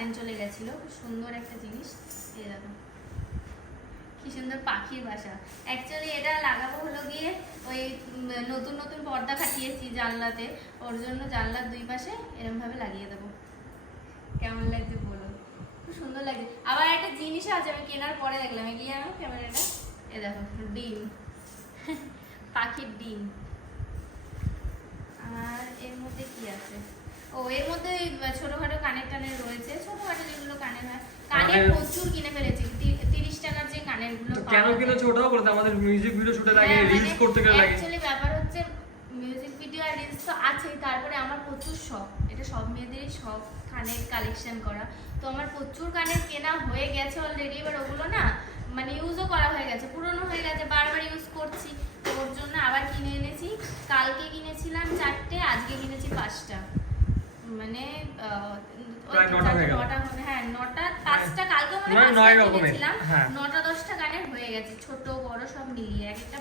Current চলে গেছিল। খুব সুন্দর একটা জিনিস, এই দেখো কি সুন্দর পাখির বাসা। অ্যাকচুয়ালি এটা লাগাবো হলো গিয়ে ওই নতুন নতুন পর্দা খাটিয়েছি জানলাতে, ওর জন্য জানলার দুই পাশে এরকম ভাবে লাগিয়ে দেবো। কেমন লাগছে বলো? খুব সুন্দর লাগছে। আবার একটা জিনিসও আছে, আমি কেনার পরে দেখলাম, এগিয়ে আমার ক্যামেরাটা, এ দেখো ডিম, পাখির ডিম। আর এর মধ্যে কি আছে? ও এর মধ্যে ছোটখাটো কানের টানের রয়েছে, ছোটখাটো যেগুলো কানের হয়। কানের প্রচুর কিনে ফেলেছি, 30 টাকার যে কানের গুলো। কেন কিনেছো ওটাও বলতে, আমাদের মিউজিক ভিডিও শুটে লাগে, রিলস করতে গেলে লাগে। অ্যাকচুয়ালি ব্যাপার হচ্ছে মিউজিক ভিডিও আর রিলস তো আছেই, তারপরে আমার প্রচুর শখ, এটা সব মেয়েদেরই শখ কানের কালেকশন করা। তো আমার প্রচুর কানের কেনা হয়ে গেছে অলরেডি, এবার ওগুলো না মানে ইউজও করা হয়ে গেছে, পুরনো হয়ে গেছে, বারবার ইউজ করছি। তো ওর জন্য আবার কিনে এনেছি। কালকে কিনেছিলাম 4টে, আজকে কিনেছি 5টা, মানে প্রায় 9টা হয়ে গেল। 9টা হবে, হ্যাঁ 9টা 5টা কালকে মানে 9 5টা রকমের, কিনেছিলাম। হ্যাঁ। 9টা 10টা কানের হয়ে গেছে, ছোট বড় সব মিলিয়ে, এক একটা